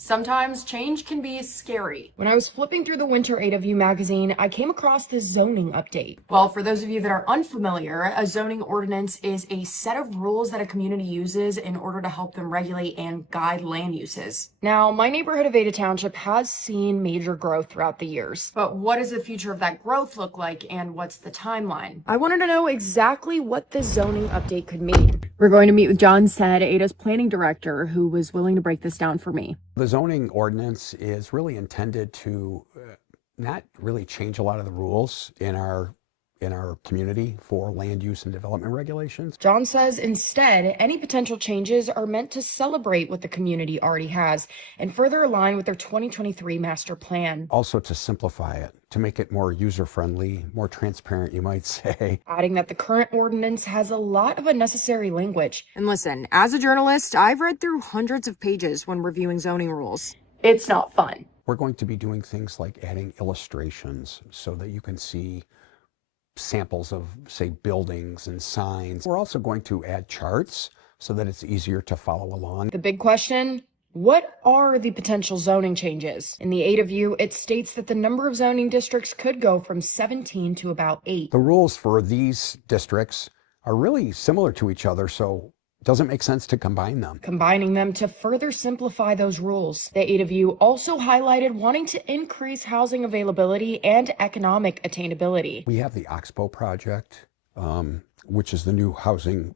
Sometimes change can be scary. When I was flipping through the Winter Ada View magazine, I came across this zoning update. Well, for those of you that are unfamiliar, a zoning ordinance is a set of rules that a community uses in order to help them regulate and guide land uses. Now, my neighborhood of Ada Township has seen major growth throughout the years. But what does the future of that growth look like, and what's the timeline? I wanted to know exactly what the zoning update could mean. We're going to meet with John Said, Ada's planning director, who was willing to break this down for me. The zoning ordinance is really intended to not really change a lot of the rules in our community for land use and development regulations. John says instead, any potential changes are meant to celebrate what the community already has and further align with their 2023 master plan. Also to simplify it, to make it more user-friendly, more transparent, you might say. Adding that the current ordinance has a lot of unnecessary language. And listen, as a journalist, I've read through hundreds of pages when reviewing zoning rules. It's not fun. We're going to be doing things like adding illustrations so that you can see samples of, say, buildings and signs. We're also going to add charts so that it's easier to follow along. The big question, what are the potential zoning changes? In the Ada View, it states that the number of zoning districts could go from 17 to about 8. The rules for these districts are really similar to each other, so it doesn't make sense to combine them. Combining them to further simplify those rules. The Ada View also highlighted wanting to increase housing availability and economic attainability. We have the Oxbow project, which is the new housing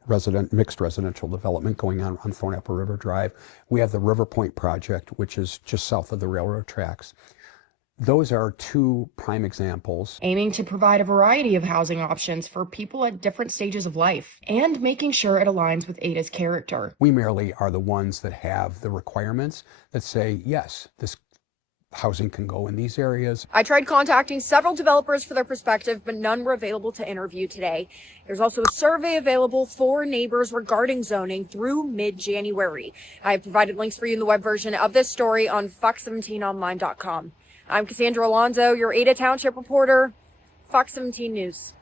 mixed residential development going on Thornapple River Drive. We have the River Point project, which is just south of the railroad tracks. Those are two prime examples. Aiming to provide a variety of housing options for people at different stages of life and making sure it aligns with Ada's character. We merely are the ones that have the requirements that say, yes, this housing can go in these areas. I tried contacting several developers for their perspective, but none were available to interview today. There's also a survey available for neighbors regarding zoning through mid-January. I have provided links for you in the web version of this story on fox17online.com. I'm Cassandra Alonso, your Ada Township reporter, Fox 17 News.